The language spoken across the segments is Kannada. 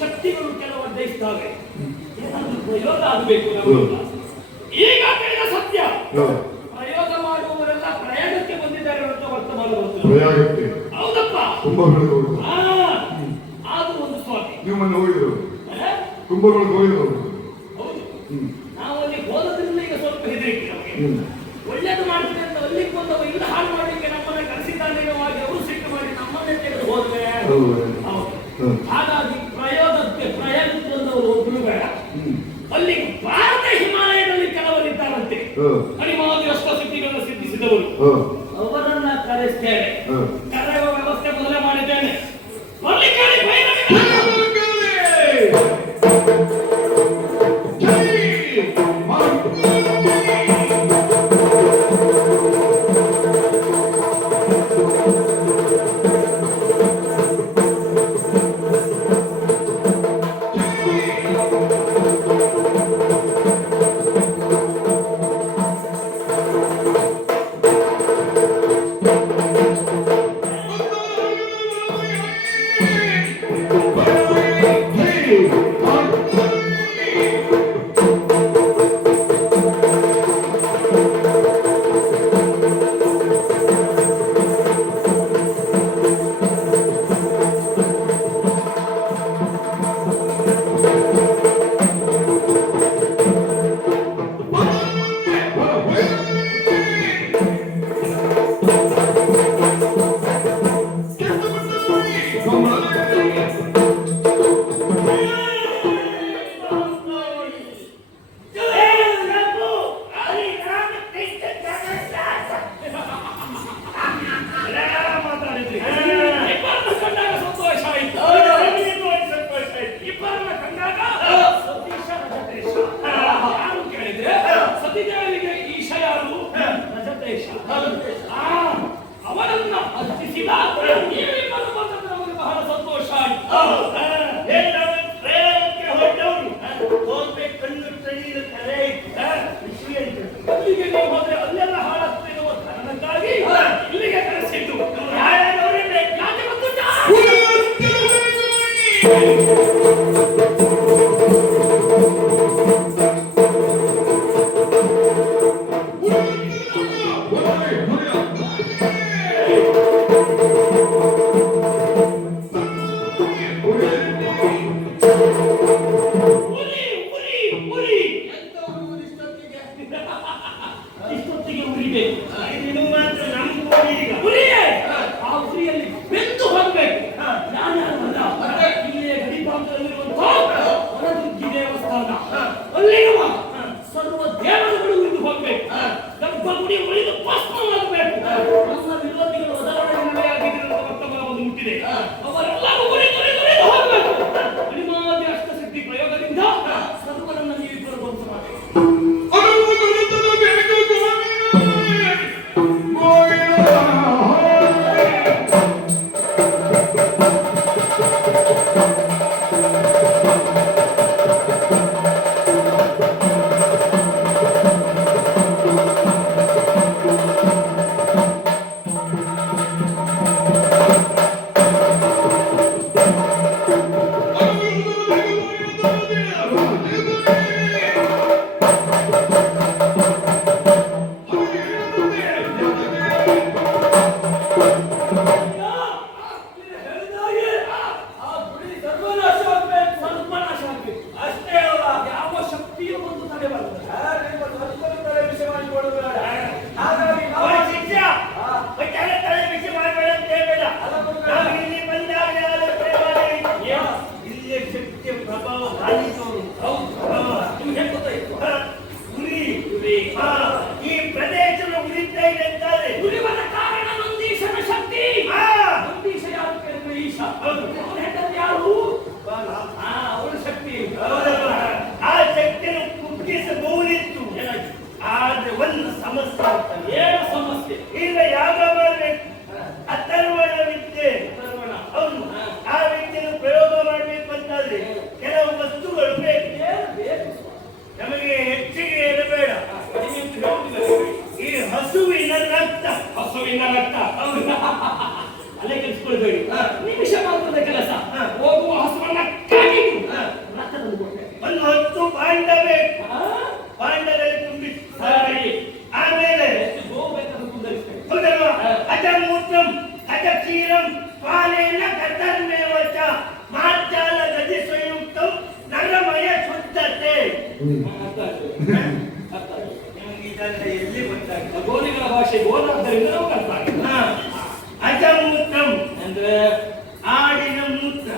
ಶಕ್ತಿಗಳು ಕೆಲವು ಅಡ್ಡಯಿಸ್ತವೆ ಏನಾದ್ರೂ ಪ್ರಯೋಗ ಆಗಬೇಕು ನಮಗೆಲ್ಲ. ಈಗ ತಿಳಿದ ಸತ್ಯ. ಪ್ರಯೋಗ ಮಾಡುವವರೆಲ್ಲ ಪ್ರಯಾಣಕ್ಕೆ ಬಂದಿದ್ದಾರೆ ಅಂತ ವರ್ತಮಾನ ಗೊತ್ತಿಲ್ಲ ಹೌದಪ್ಪ. ತುಂಬಾ ಆ, ಅದು ಒಂದು ಸ್ವಾಮಿ. ನೀವು ಮೊನ್ನೆ ಹೋಗಿದ್ರು? ಕುಂಭಗಳಿಗೆ ಹೋಗಿದ್ರು ಹೌದು. ನಾವು ಅಲ್ಲಿ ಹೋದದ್ರಿಂದ ಈಗ ಸ್ವಲ್ಪ ಹೆದರಿಕೆ ನಮಗೆ. ಒಳ್ಳೇದು ಮಾಡ್ತೀನಿ ಅಂತ ಅಲ್ಲಿಗೆ ಬಂದವ ಇಲ್ಲ ಹಾಳು ಮಾಡಲಿಕ್ಕೆ ನಮ್ಮನ್ನ ಕರೆಸಿದ್ದಾನೇನೋ ಹಾಗೆ ಅವರು ಸಿಟ್ಟು ಮಾಡಿ ನಮ್ಮನ್ನೇ ತೆಗೆದು ಹೋದ್ರೆ ಹೌದು. ಹೌದು. ಹ್ಞೂ ಹೊತ್ತಿಗೆ ಉರಿಬೇಕು. ಇದು ಮಾತ್ರ ನಮ್ಮ ಕೋಣೆ ಈಗ ಉರಿಯೇ. ಆ ಉರಿಯಲ್ಲಿ ಬೆಂದು ಹೋಗ್ಬೇಕು. ಯಾರ್ಯಾರಲ್ಲ ಇಲ್ಲೇ ಸರ್ವ ದೇವರುಗಳು ಉಳಿದು ಹೋಗ್ಬೇಕು. ಗರ್ಭಗುಡಿ ಉಳಿದು ಭಸ್ಮವಾಗಬೇಕು. ನಮ್ಮ ವಿರೋಧಿಗಳು ನಿನ್ನ ರಕ್ತ? ಅಲ್ಲೇ ಕೆಲ್ಸಕೊಳ್ಬೇಡಿ ನಿಮಿಷ ಮಾತ್ರದ ಕೆಲಸ. ಹೋಗುವ ಹಸುವನ್ನ ಕಾಯಿದು ರಕ್ತ ಒಂದು ಹತ್ತು ಪಾಂಡವೇ ಪಾಂಡವೇ ತುಂಬಿ ಸಾರಿ. ಆಮೇಲೆ ಹೋಗ್ಬೇಕಾದ್ರೆ ಕುಂದರಿಸ್ತೇನೆ. ಹೌದಲ್ವಾ ಅಜ ಮೂತ್ರಂ ಅಜ ಕ್ಷೀರಂ ಪಾಲೇನ ಕರ್ತರ್ಮೇವಚ ಮಾರ್ಜಾಲ ಗಜಿ ಸಂಯುಕ್ತಂ ನರಮಯ ಶುದ್ಧತೆ. ಅರ್ಥ ಆಯ್ತು. ಅರ್ಥ ಆಯ್ತು. ಇದನ್ನ ಖಗೋಲಿಗಳ ಭಾಷೆ ಓದೋದ್ದರಿಂದ ನಾವು ಅರ್ಥ ಆಗಿದೆ ಅಜಮುಖಂ ಅಂದ್ರೆ ಆಡಿನ ಮೂತ್ರ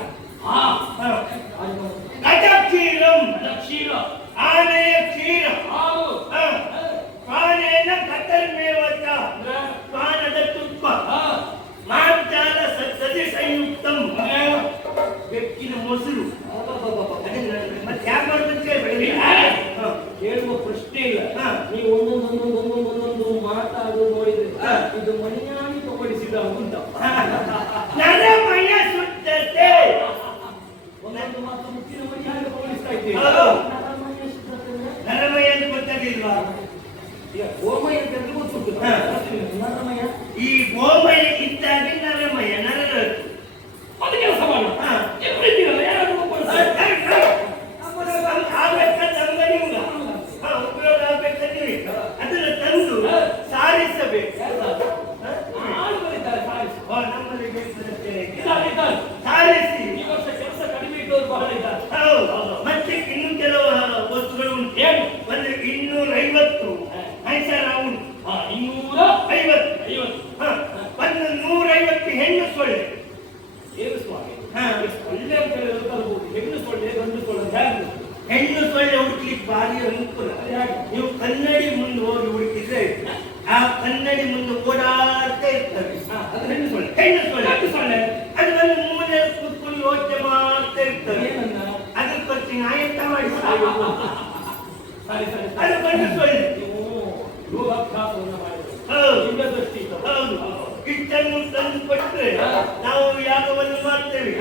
ಗಜ ಕ್ಷೀರಂ ಕ್ಷೀರ ಆನೆಯ ಕ್ಷೀರ ಕಾನೇನ ಕತ್ತರ್ ಮೇವತ್ತ ಕಾನದ ತುಪ್ಪ ಮಾಂಚಾಲ ಸತಿ ಸಂಯುಕ್ತಂ ಬೆಕ್ಕಿನ ಮೊಸರು ಹೆಣ್ಣು ಸೊಳ್ಳೆ ಗಂಡು ಸೊಳ್ಳೆ ಹೆಣ್ಣು ಸೊಳ್ಳೆ ಹುಡುಕ್ಲಿಕ್ಕೆ ಅನುಕೂಲ ನೀವು ಕನ್ನಡಿ ಮುಂದೆ ಹೋಗಿ ಹುಡುಕಿದ್ರೆ ಆ ಕನ್ನಡಿ ಮುಂದೆ ಓಡಾಡ್ತಾ ಇರ್ತವೆ ಹೆಣ್ಣು ಸೊಳ್ಳೆ ಹೆಣ್ಣು ಸೊಳ್ಳೆ ಅದು ಸೊಳ್ಳೆ ಅದು ನನ್ನ ಮೂಲೆ ಕೂತ್ಕೊಂಡು ಯೋಚನೆ ಮಾಡ್ತಾ ಅದು ಗಂಡು ಸೊಳ್ಳೆ ಯೋಗಾಭ್ಯಾಸವನ್ನು ಮಾಡಿದ್ರೆ ಹೌದು ಹೌದು ಇಷ್ಟನ್ನು ತಂದು ಕೊಟ್ಟರೆ ನಾವು ಯಾಗವನ್ನು ಮಾಡ್ತೇವೆ.